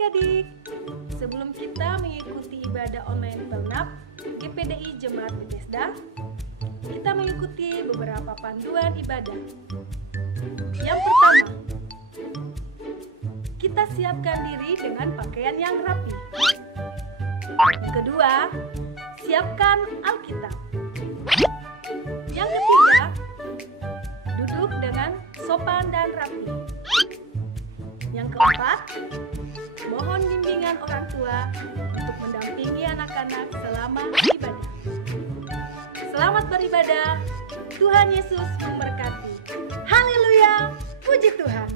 Adik-adik, sebelum kita mengikuti ibadah online Bernap GPDI Jemaat Bethesda, kita mengikuti beberapa panduan ibadah. Yang pertama, kita siapkan diri dengan pakaian yang rapi. Yang kedua, siapkan Alkitab. Yang ketiga, duduk dengan sopan dan rapi. Yang keempat, mohon bimbingan orang tua untuk mendampingi anak-anak selama ibadah. Selamat beribadah, Tuhan Yesus memberkati. Haleluya, puji Tuhan.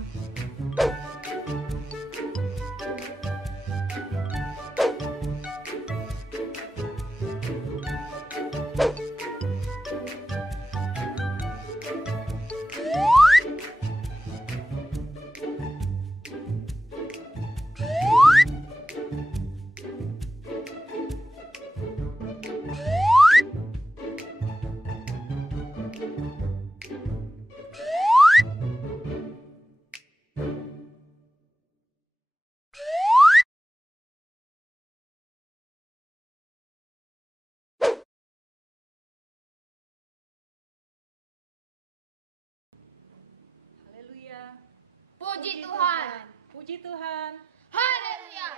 Puji Tuhan. Puji Tuhan. Haleluya.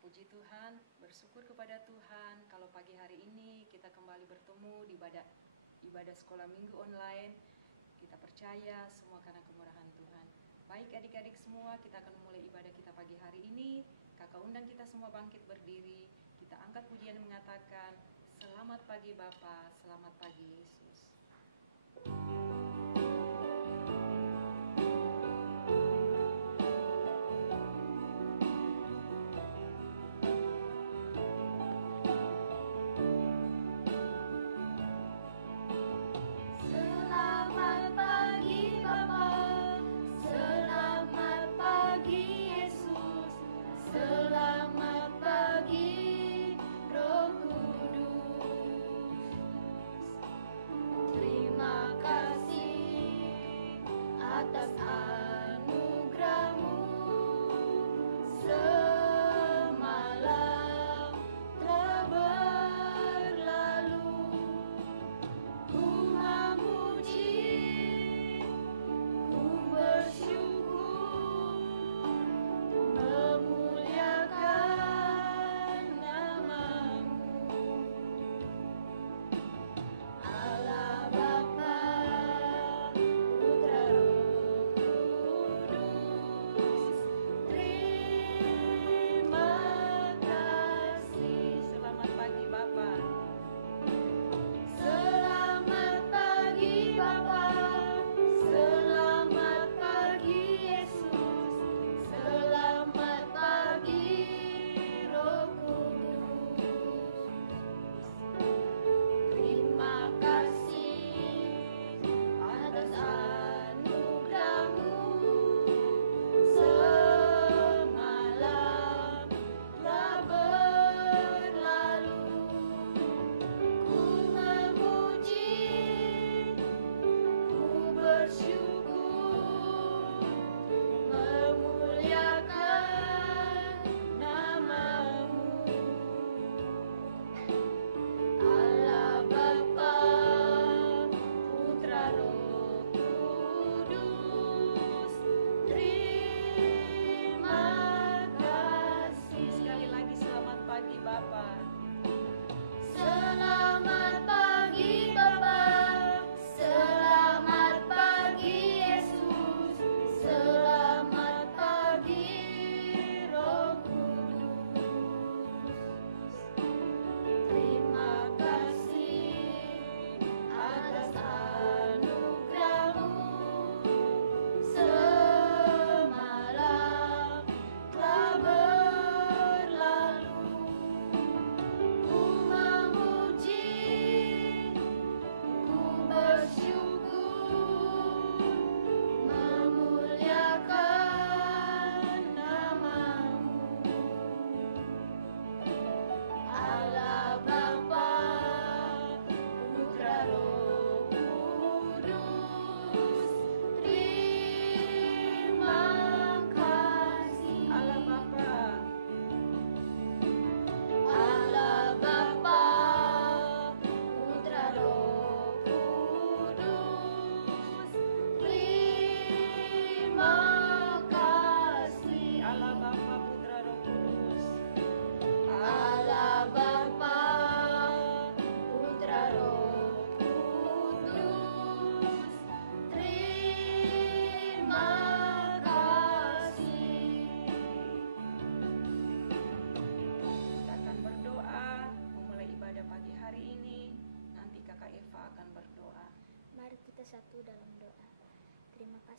Puji Tuhan, bersyukur kepada Tuhan kalau pagi hari ini kita kembali bertemu di ibadah sekolah minggu online. Kita percaya semua karena kemurahan Tuhan. Baik adik-adik semua, kita akan mulai ibadah kita pagi hari ini. Kakak undang kita semua bangkit berdiri. Kita angkat pujian mengatakan, selamat pagi Bapa, selamat pagi Yesus.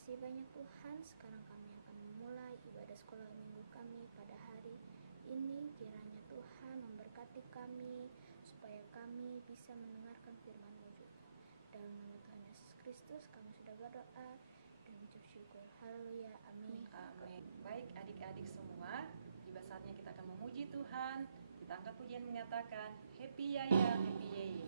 kasih banyak Tuhan, sekarang kami akan memulai ibadah sekolah minggu kami pada hari ini. Kiranya Tuhan memberkati kami, supaya kami bisa mendengarkan firman-Mu juga. Dalam nama Tuhan Yesus Kristus kami sudah berdoa dan ucap syukur. Haleluya, amin. Amin. Baik adik-adik semua, tiba saatnya kita akan memuji Tuhan. Kita angkat pujian mengatakan, Happy Yaya, Happy Yeye.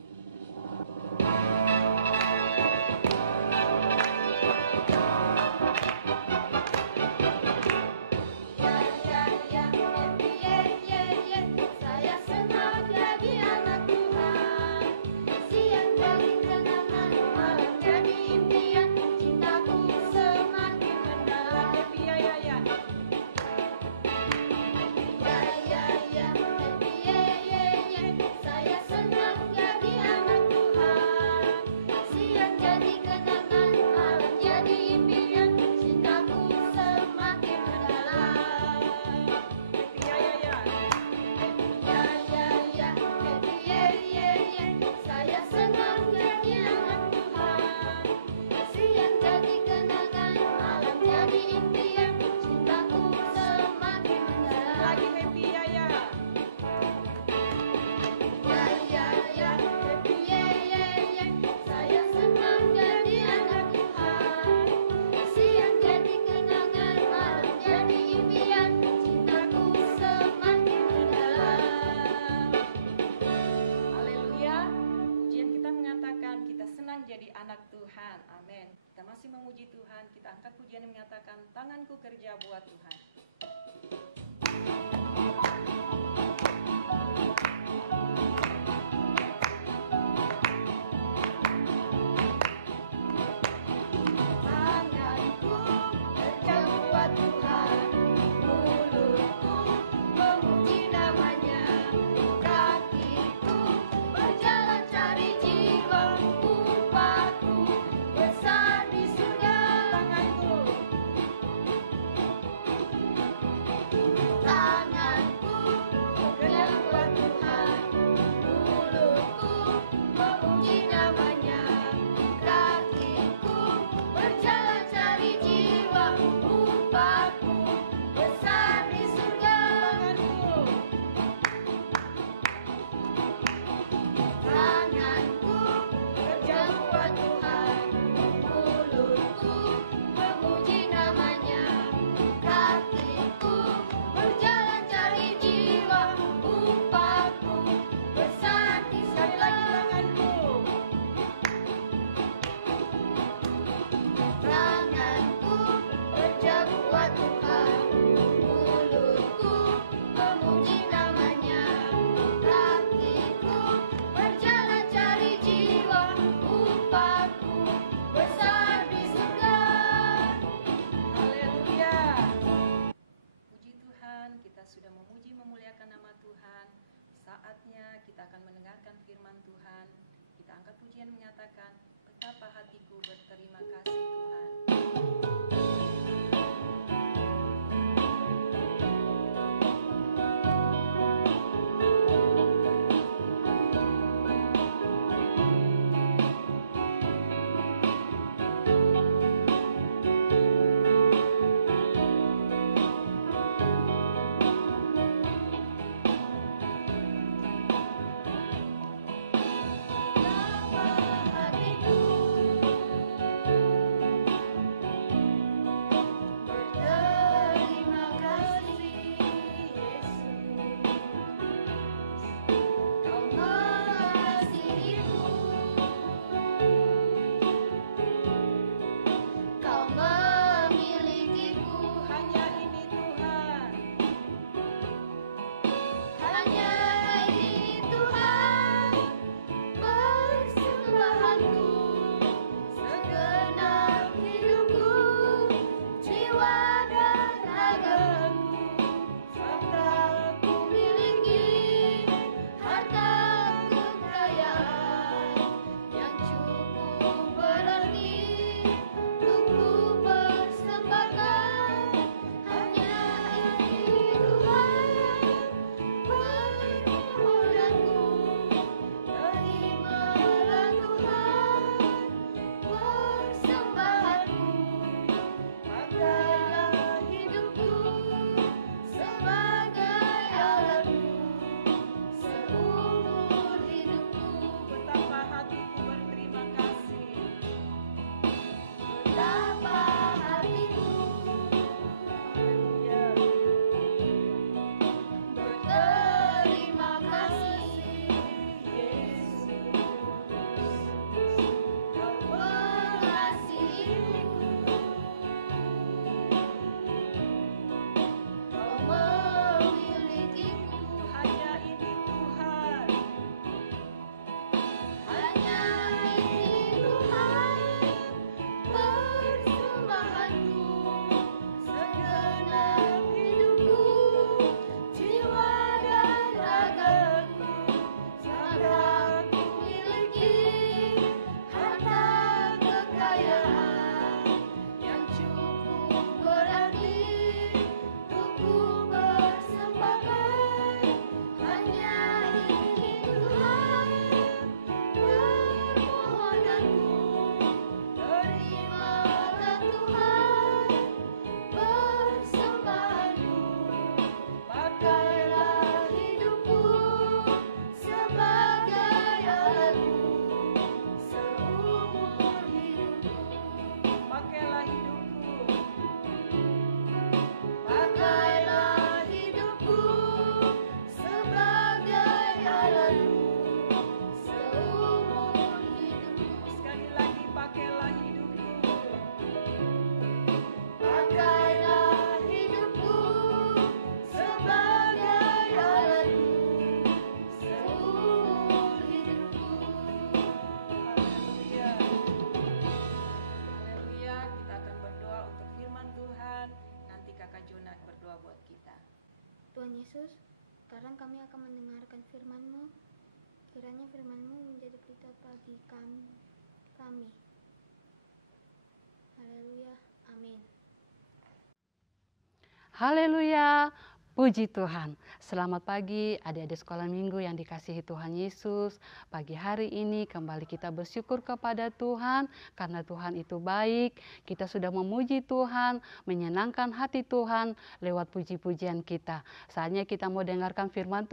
Tuhan, amin. Kita masih memuji Tuhan, kita angkat pujian yang mengatakan tanganku kerja buat Tuhan. Sudah memuji memuliakan nama Tuhan, saatnya kita akan mendengarkan firman Tuhan. Kita angkat pujian mengatakan, betapa hatiku berterima kasih Tuhan. Tuhan Yesus, sekarang kami akan mendengarkan firman-Mu. Kiranya firman-Mu menjadi berita bagi kami. Haleluya, amin. Haleluya, puji Tuhan. Selamat pagi adik-adik sekolah minggu yang dikasihi Tuhan Yesus. Pagi hari ini kembali kita bersyukur kepada Tuhan karena Tuhan itu baik. Kita sudah memuji Tuhan, menyenangkan hati Tuhan lewat puji-pujian kita. Saatnya kita mau dengarkan firman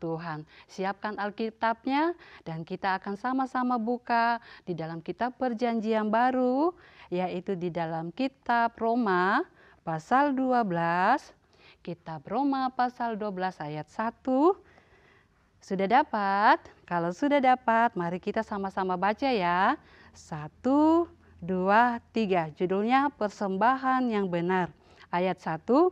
Tuhan. Siapkan Alkitabnya dan kita akan sama-sama buka di dalam kitab Perjanjian Baru, yaitu di dalam kitab Roma pasal 12. Kitab Roma pasal 12 ayat 1. Sudah dapat? Kalau sudah dapat, mari kita sama-sama baca ya. 1, 2, 3. Judulnya Persembahan yang Benar. Ayat 1.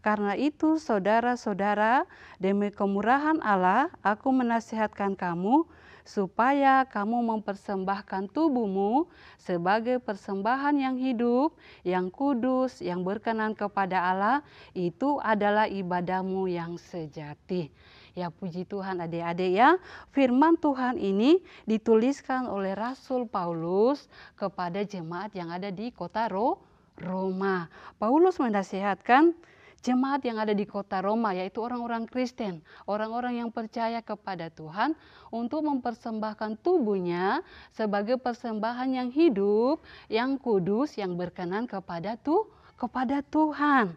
Karena itu saudara-saudara, demi kemurahan Allah, aku menasihatkan kamu supaya kamu mempersembahkan tubuhmu sebagai persembahan yang hidup, yang kudus, yang berkenan kepada Allah. Itu adalah ibadahmu yang sejati. Ya, puji Tuhan adik-adik ya. Firman Tuhan ini dituliskan oleh Rasul Paulus kepada jemaat yang ada di kota Roma. Paulus menasihatkan jemaat yang ada di kota Roma, yaitu orang-orang Kristen, orang-orang yang percaya kepada Tuhan, untuk mempersembahkan tubuhnya sebagai persembahan yang hidup, yang kudus, yang berkenan kepada Tuhan.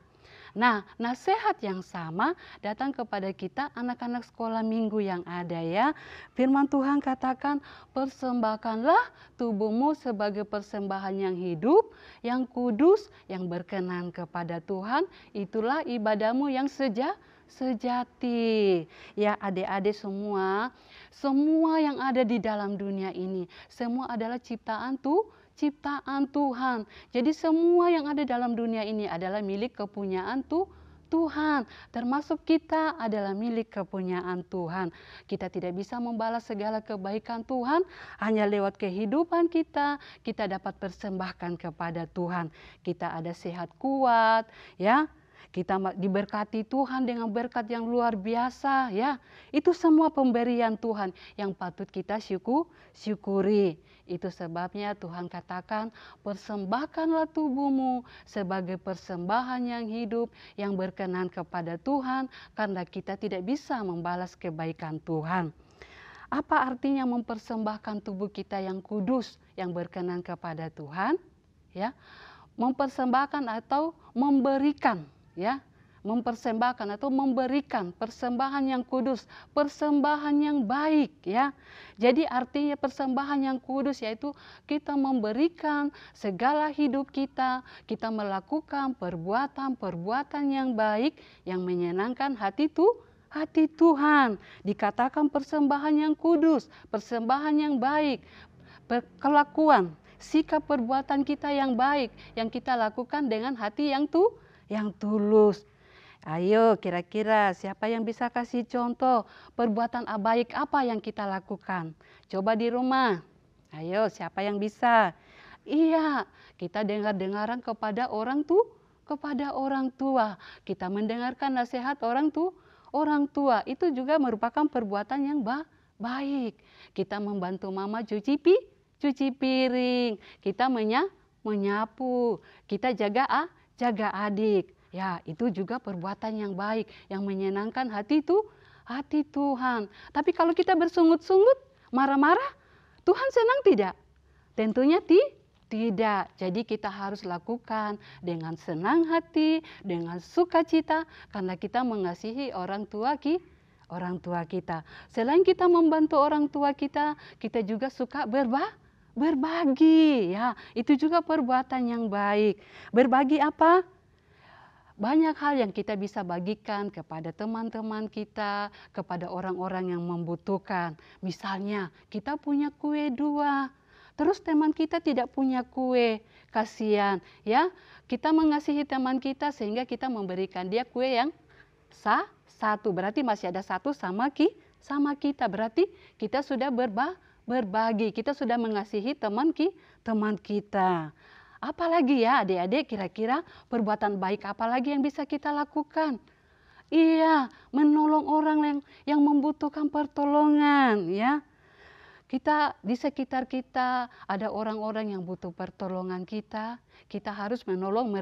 Nah, nasihat yang sama datang kepada kita anak-anak sekolah minggu yang ada ya. Firman Tuhan katakan, persembahkanlah tubuhmu sebagai persembahan yang hidup, yang kudus, yang berkenan kepada Tuhan. Itulah ibadahmu yang sejati. Ya adik-adik semua yang ada di dalam dunia ini, semua adalah ciptaan Tuhan. Jadi semua yang ada dalam dunia ini adalah milik kepunyaan Tuhan. Termasuk kita adalah milik kepunyaan Tuhan. Kita tidak bisa membalas segala kebaikan Tuhan hanya lewat kehidupan kita. Kita dapat persembahkan kepada Tuhan. Kita ada sehat kuat, ya. Kita diberkati Tuhan dengan berkat yang luar biasa, ya. Itu semua pemberian Tuhan yang patut kita syukuri. Itu sebabnya Tuhan katakan, persembahkanlah tubuhmu sebagai persembahan yang hidup, yang berkenan kepada Tuhan, karena kita tidak bisa membalas kebaikan Tuhan. Apa artinya mempersembahkan tubuh kita yang kudus, yang berkenan kepada Tuhan? Ya, mempersembahkan atau memberikan, ya. Mempersembahkan atau memberikan persembahan yang kudus, persembahan yang baik ya. Jadi artinya persembahan yang kudus yaitu kita memberikan segala hidup kita melakukan perbuatan-perbuatan yang baik yang menyenangkan hati Tuhan. Dikatakan persembahan yang kudus, persembahan yang baik, kelakuan, sikap perbuatan kita yang baik yang kita lakukan dengan hati yang tulus. Ayo, kira-kira siapa yang bisa kasih contoh perbuatan baik apa yang kita lakukan? Coba di rumah. Ayo, siapa yang bisa? Iya, kita dengar-dengaran kepada orang tua. Kita mendengarkan nasihat orang tua. Itu juga merupakan perbuatan yang baik. Kita membantu mama cuci piring. Kita menyapu. Kita jaga adik. Ya, itu juga perbuatan yang baik, yang menyenangkan hati Tuhan. Tapi kalau kita bersungut-sungut, marah-marah, Tuhan senang tidak? Tentunya tidak. Jadi kita harus lakukan dengan senang hati, dengan sukacita, karena kita mengasihi orang tua kita. Selain kita membantu orang tua kita juga suka berbagi. Ya, itu juga perbuatan yang baik. Berbagi apa? Banyak hal yang kita bisa bagikan kepada teman-teman kita, kepada orang-orang yang membutuhkan. Misalnya, kita punya kue 2, terus teman kita tidak punya kue, kasihan. Ya, kita mengasihi teman kita sehingga kita memberikan dia kue yang 1. Berarti masih ada 1 sama kita. Berarti kita sudah berbagi, kita sudah mengasihi teman kita. Apalagi ya adik-adik, kira-kira perbuatan baik apa lagi yang bisa kita lakukan? Iya, menolong orang yang membutuhkan pertolongan, ya. Kita di sekitar kita ada orang-orang yang butuh pertolongan kita harus menolong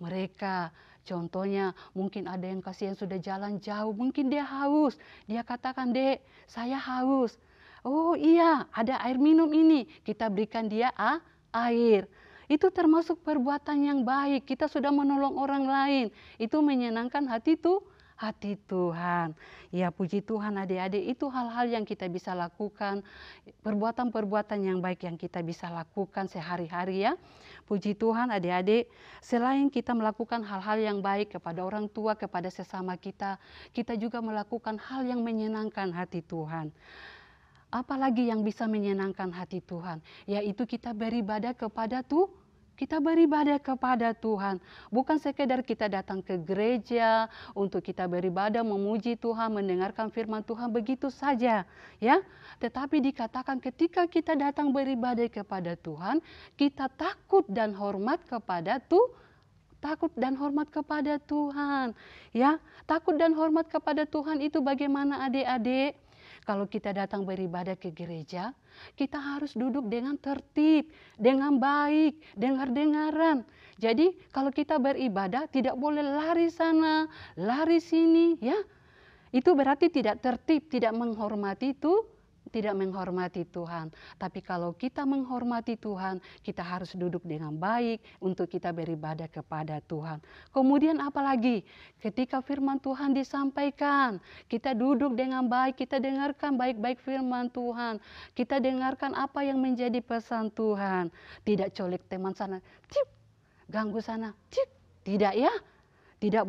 mereka. Contohnya mungkin ada yang kasihan sudah jalan jauh, mungkin dia haus. Dia katakan, "Dek, saya haus." Oh iya, ada air minum ini. Kita berikan dia air. Itu termasuk perbuatan yang baik. Kita sudah menolong orang lain. Itu menyenangkan hati Tuhan. Ya, puji Tuhan adik-adik, itu hal-hal yang kita bisa lakukan. Perbuatan-perbuatan yang baik yang kita bisa lakukan sehari-hari ya. Puji Tuhan adik-adik, selain kita melakukan hal-hal yang baik kepada orang tua, kepada sesama kita juga melakukan hal yang menyenangkan hati Tuhan. Apalagi yang bisa menyenangkan hati Tuhan, yaitu kita beribadah kepada Tuhan. Bukan sekedar kita datang ke gereja untuk kita beribadah, memuji Tuhan, mendengarkan firman Tuhan begitu saja, ya. Tetapi dikatakan ketika kita datang beribadah kepada Tuhan, kita takut dan hormat kepada Tuhan, ya. Takut dan hormat kepada Tuhan itu bagaimana adik-adik? Kalau kita datang beribadah ke gereja, kita harus duduk dengan tertib, dengan baik, dengar-dengaran. Jadi kalau kita beribadah tidak boleh lari sana, lari sini, ya. Itu berarti tidak tertib, tidak menghormati Tuhan. Tapi kalau kita menghormati Tuhan, kita harus duduk dengan baik untuk kita beribadah kepada Tuhan. Kemudian apalagi ketika firman Tuhan disampaikan, kita duduk dengan baik, kita dengarkan baik-baik firman Tuhan. Kita dengarkan apa yang menjadi pesan Tuhan. Tidak colek teman sana, cip, ganggu sana, cip. Tidak ya. Tidak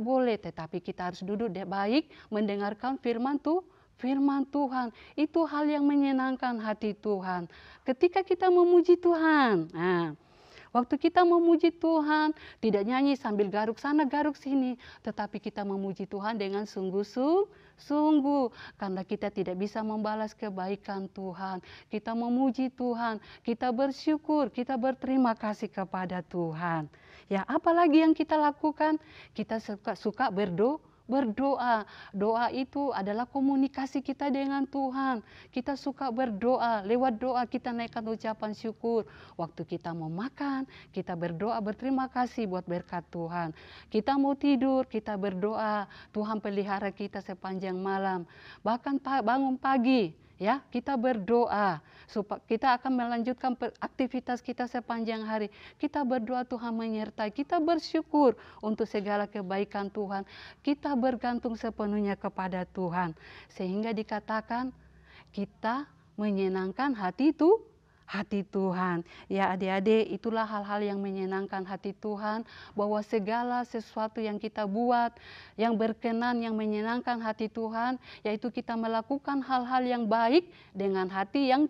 boleh, tetapi kita harus duduk baik mendengarkan firman Tuhan. Itu hal yang menyenangkan hati Tuhan. Ketika kita memuji Tuhan, waktu kita memuji Tuhan, tidak nyanyi sambil garuk sana garuk sini, tetapi kita memuji Tuhan dengan sungguh-sungguh, karena kita tidak bisa membalas kebaikan Tuhan. Kita memuji Tuhan, kita bersyukur, kita berterima kasih kepada Tuhan. Ya, apalagi yang kita lakukan? Kita suka berdoa. Doa itu adalah komunikasi kita dengan Tuhan. Kita suka berdoa, lewat doa kita naikkan ucapan syukur. Waktu kita mau makan, kita berdoa berterima kasih buat berkat Tuhan. Kita mau tidur, kita berdoa, Tuhan pelihara kita sepanjang malam. Bahkan bangun pagi, ya, kita berdoa supaya kita akan melanjutkan aktivitas kita sepanjang hari. Kita berdoa Tuhan menyertai, kita bersyukur untuk segala kebaikan Tuhan. Kita bergantung sepenuhnya kepada Tuhan. Sehingga dikatakan kita menyenangkan hati Tuhan. Ya adik-adik, itulah hal-hal yang menyenangkan hati Tuhan, bahwa segala sesuatu yang kita buat, yang berkenan, yang menyenangkan hati Tuhan, yaitu kita melakukan hal-hal yang baik dengan hati yang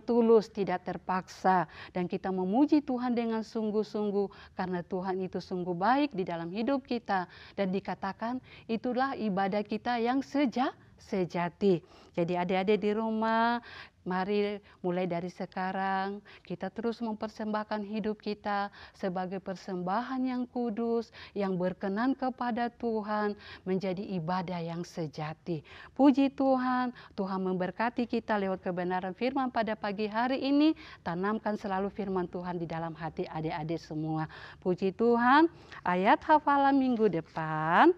tulus, tidak terpaksa. Dan kita memuji Tuhan dengan sungguh-sungguh, karena Tuhan itu sungguh baik di dalam hidup kita. Dan dikatakan itulah ibadah kita yang sejati. Jadi adik-adik di rumah, mari mulai dari sekarang kita terus mempersembahkan hidup kita sebagai persembahan yang kudus, yang berkenan kepada Tuhan, menjadi ibadah yang sejati. Puji Tuhan, Tuhan memberkati kita lewat kebenaran firman pada pagi hari ini. Tanamkan selalu firman Tuhan di dalam hati adik-adik semua. Puji Tuhan, ayat hafalan minggu depan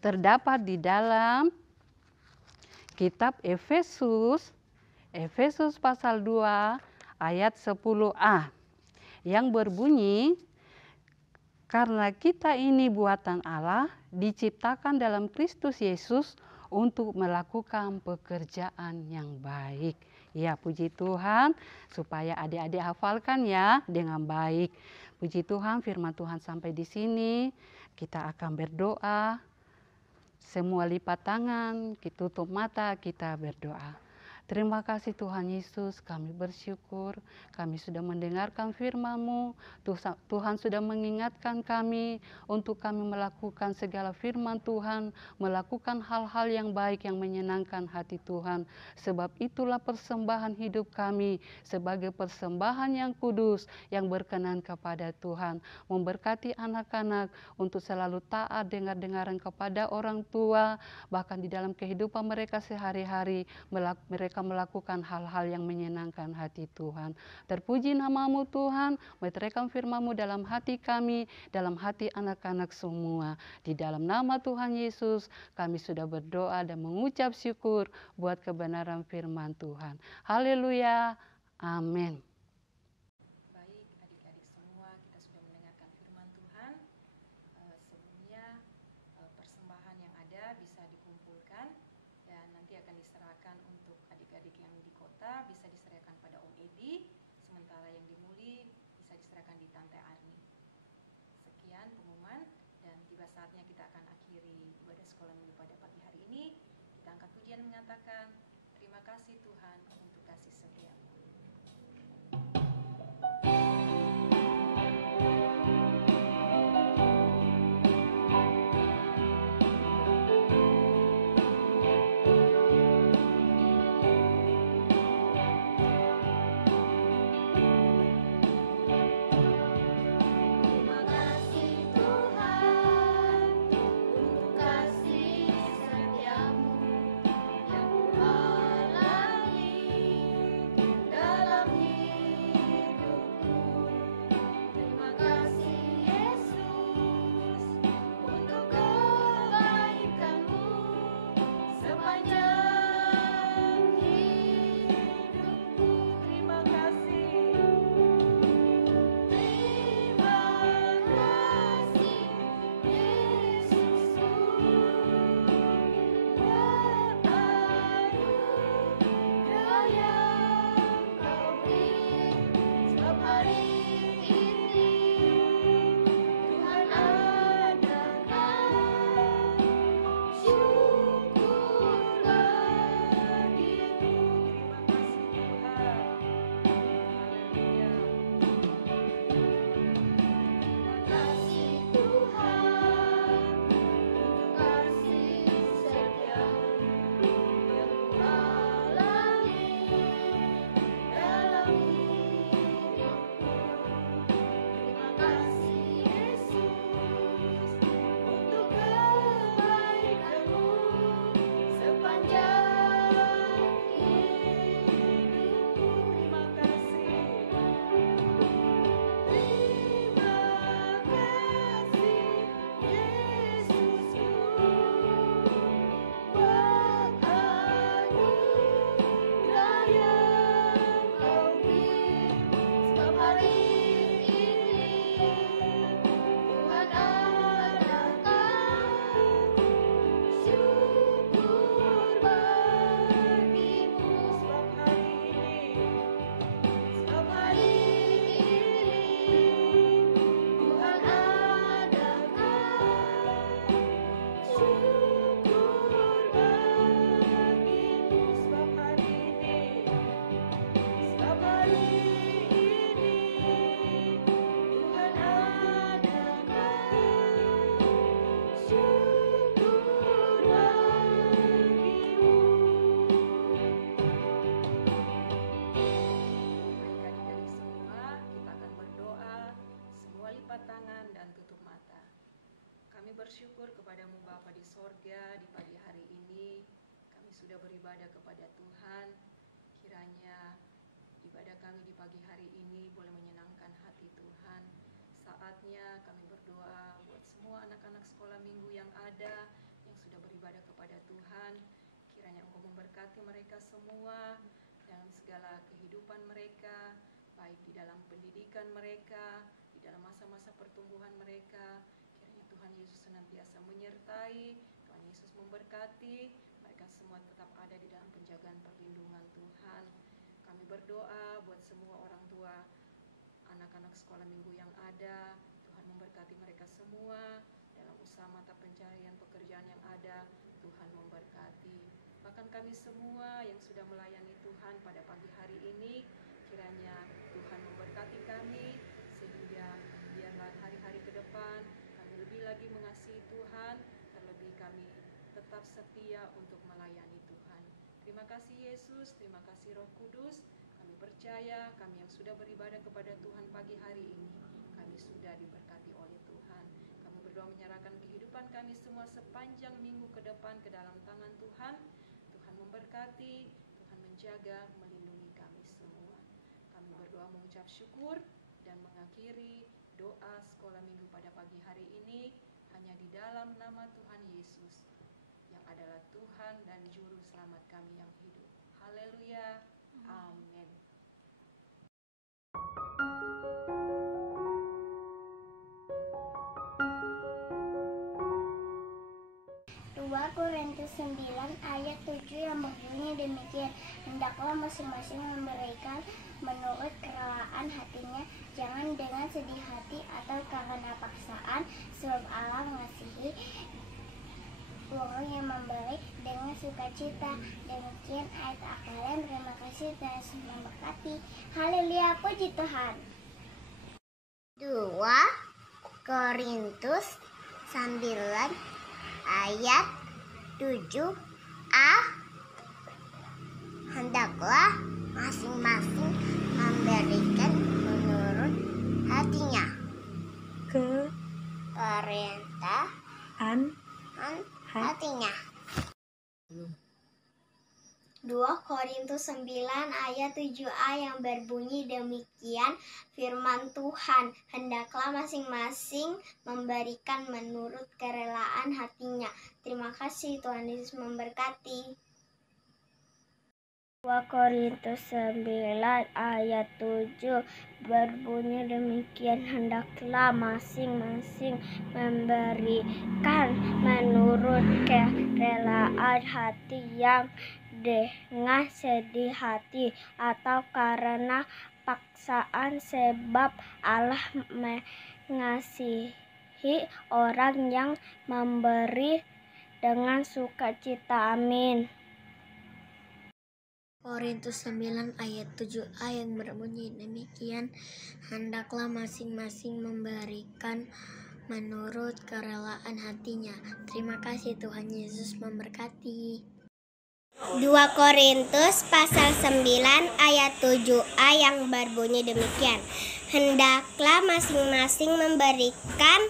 terdapat di dalam kitab Efesus pasal 2 ayat 10a yang berbunyi, karena kita ini buatan Allah, diciptakan dalam Kristus Yesus untuk melakukan pekerjaan yang baik. Ya, puji Tuhan, supaya adik-adik hafalkan ya dengan baik. Puji Tuhan, firman Tuhan sampai di sini. Kita akan berdoa. Semua lipat tangan, kita tutup mata, kita berdoa. Terima kasih Tuhan Yesus, kami bersyukur, kami sudah mendengarkan firman-Mu, Tuhan sudah mengingatkan kami untuk kami melakukan segala firman Tuhan, melakukan hal-hal yang baik yang menyenangkan hati Tuhan. Sebab itulah persembahan hidup kami sebagai persembahan yang kudus, yang berkenan kepada Tuhan. Memberkati anak-anak untuk selalu taat dengar-dengaran kepada orang tua, bahkan di dalam kehidupan mereka sehari-hari, mereka melakukan hal-hal yang menyenangkan hati Tuhan. Terpuji nama-Mu Tuhan, meteraikan firman-Mu dalam hati kami, dalam hati anak-anak semua. Di dalam nama Tuhan Yesus, kami sudah berdoa dan mengucap syukur buat kebenaran firman Tuhan. Haleluya, amin. Baik, adik-adik semua, kita sudah mendengarkan firman Tuhan. Sebelumnya persembahan yang ada bisa dikumpulkan dan nanti akan diserahkan untuk adik-adik yang di kota, bisa diserahkan pada Om Edi, sementara yang di Muli bisa diserahkan di Tante Arni. Sekian pengumuman dan tiba saatnya kita akan akhiri ibadah sekolah minggu pada pagi hari ini. Kita angkat pujian mengatakan, terima kasih Tuhan untuk kasih setia-Mu. Terima kasih Tuhan untuk kasih setiamu yang kualami dalam hidupku. Terima kasih Yesus untuk kebaikanmu sepanjang hidupku. Terima kasih. Terima kasih Yesusku buat anugerah yang Kau beri. Sebab hari ini Tuhan adakan syukur bagimu. Terima kasih Tuhan. Haleluya. Terima kasih Tuhan untuk kasih setiamu yang kualami dalam hidupku. Terima kasih Yesus untuk kebaikanmu sepanjang hidupku. Terima kasih. Terima kasih Yesusku buat anugerah yang Kau beri. Sebab hari ini Tuhan adakan syukur bagimu. Sebab hari ini Tuhan adakan syukur bagimu. sebab hari ini Tuhan adakan syukur bagimu. Baik adik-adik semua, kita akan berdoa, semua lipat tangan dan tutup mata. Kami bersyukur kepadamu Bapa di sorga, di pagi hari ini kami sudah beribadah kepada Tuhan. Kiranya ibadah kami di pagi hari ini boleh menyenangkan hati Tuhan. Saatnya kami berdoa buat semua anak-anak sekolah minggu yang ada, yang sudah beribadah kepada Tuhan. Kiranya Engkau memberkati mereka semua dalam segala kehidupan mereka, baik di dalam pendidikan mereka, di dalam masa-masa pertumbuhan mereka. Kiranya Tuhan Yesus senantiasa menyertai, Tuhan Yesus memberkati, mereka semua tetap ada di dalam penjagaan perlindungan Tuhan. Kami berdoa buat semua orang tua anak-anak sekolah minggu yang ada, Tuhan memberkati mereka semua dalam usaha mata pencarian pekerjaan yang ada, Tuhan memberkati. Doakan kami semua yang sudah melayani Tuhan pada pagi hari ini, kiranya Tuhan memberkati kami, sehingga biarlah hari-hari ke depan kami lebih lagi mengasihi Tuhan, terlebih kami tetap setia untuk melayani Tuhan. Terima kasih Yesus, terima kasih Roh Kudus. Kami percaya kami yang sudah beribadah kepada Tuhan pagi hari ini, kami sudah diberkati oleh Tuhan. Kami berdoa menyerahkan kehidupan kami semua sepanjang minggu ke depan ke dalam tangan Tuhan. Tuhan memberkati, Tuhan menjaga, melindungi kami semua. Kami berdoa mengucap syukur dan mengakhiri doa sekolah minggu pada pagi hari ini hanya di dalam nama Tuhan Yesus, yang adalah Tuhan dan Juru Selamat kami yang hidup. Haleluya. Amin. 2 Korintus 9 ayat 7 yang berbunyi demikian, hendaklah masing-masing memberikan menurut kerelaan hatinya, jangan dengan sedih hati atau karena paksaan, sebab Allah mengasihi orang yang memberi dengan sukacita. Demikian ayat akhiran. Terima kasih dan memberkati. Haleluya, puji Tuhan. 2 Korintus 9 ayat 7a, hendaklah masing-masing memberikan menurut hatinya kerendahan hatinya. 2 Korintus 9 ayat 7a yang berbunyi demikian, firman Tuhan, hendaklah masing-masing memberikan menurut kerelaan hatinya. Terima kasih, Tuhan Yesus memberkati. 2 Korintus 9 ayat 7 berbunyi demikian, hendaklah masing-masing memberikan menurut kerelaan hati, yang dengan sedih hati atau karena paksaan, sebab Allah mengasihi orang yang memberi dengan sukacita. Amin. Korintus 9 ayat 7a yang berbunyi demikian, hendaklah masing-masing memberikan menurut kerelaan hatinya. Terima kasih, Tuhan Yesus memberkati. 2 Korintus pasal 9 ayat 7a yang berbunyi demikian, hendaklah masing-masing memberikan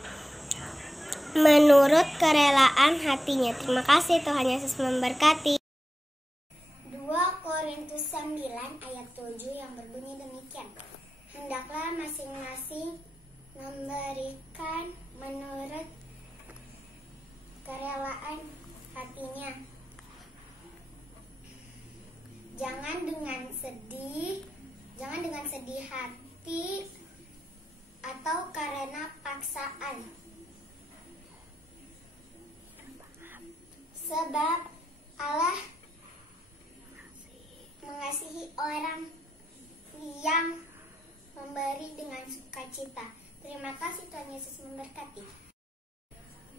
menurut kerelaan hatinya. Terima kasih, Tuhan Yesus memberkati. 2 Korintus 9 ayat 7 yang berbunyi demikian, hendaklah masing-masing memberikan menurut kerelaan hatinya, jangan dengan sedih hati atau karena paksaan, sebab Allah mengasihi orang yang memberi dengan sukacita. Terima kasih, Tuhan Yesus memberkati.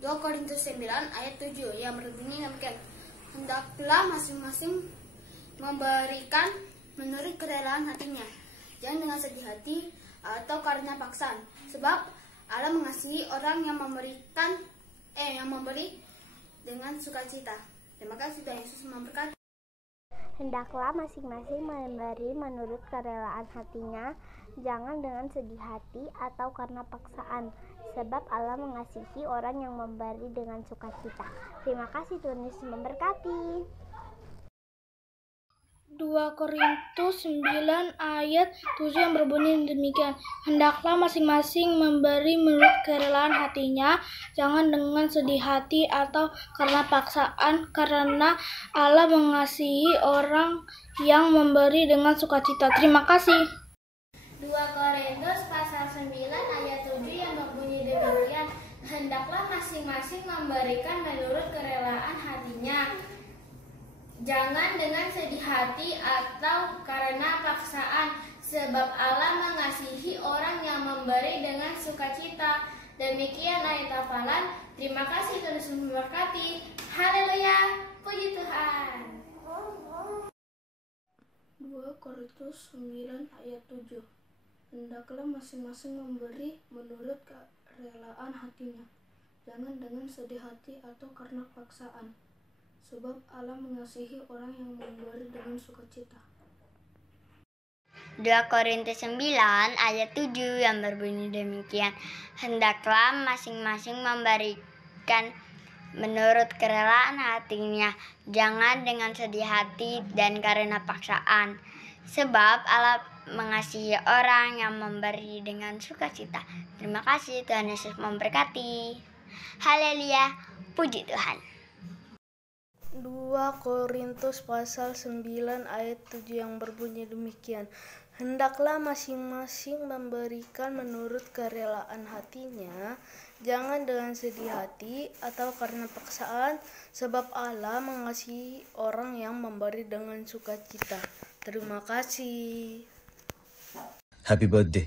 2 Korintus 9 ayat 7 yang berbunyi demikian, hendaklah masing-masing memberikan menurut kerelaan hatinya, jangan dengan sedih hati atau karena paksaan, sebab Allah mengasihi orang yang memberi dengan sukacita. Terima kasih, Tuhan Yesus memberkati. Hendaklah masing-masing memberi menurut kerelaan hatinya, jangan dengan sedih hati atau karena paksaan, sebab Allah mengasihi orang yang memberi dengan sukacita. Terima kasih, Tuhan Yesus memberkati. 2 Korintus 9 ayat 7 yang berbunyi demikian, hendaklah masing-masing memberi menurut kerelaan hatinya, jangan dengan sedih hati atau karena paksaan, karena Allah mengasihi orang yang memberi dengan sukacita. Terima kasih. 2 Korintus pasal 9 ayat 7 yang berbunyi demikian, hendaklah masing-masing memberikan menurut kerelaan hatinya, jangan dengan sedih hati atau karena paksaan, sebab Allah mengasihi orang yang memberi dengan sukacita. Demikian ayat hafalan. Terima kasih, Tuhan Yesus memberkati. Haleluya, puji Tuhan. 2 Korintus 9 ayat 7. Hendaklah masing-masing memberi menurut kerelaan hatinya, jangan dengan sedih hati atau karena paksaan, sebab Allah mengasihi orang yang memberi dengan sukacita. 2 Korintus 9 ayat 7 yang berbunyi demikian. Hendaklah masing-masing memberikan menurut kerelaan hatinya, jangan dengan sedih hati dan karena paksaan, sebab Allah mengasihi orang yang memberi dengan sukacita. Terima kasih, Tuhan Yesus memberkati. Haleluya, puji Tuhan. 2 Korintus pasal 9 ayat 7 yang berbunyi demikian. Hendaklah masing-masing memberikan menurut kerelaan hatinya, jangan dengan sedih hati atau karena paksaan, sebab Allah mengasihi orang yang memberi dengan sukacita. Terima kasih. Happy birthday.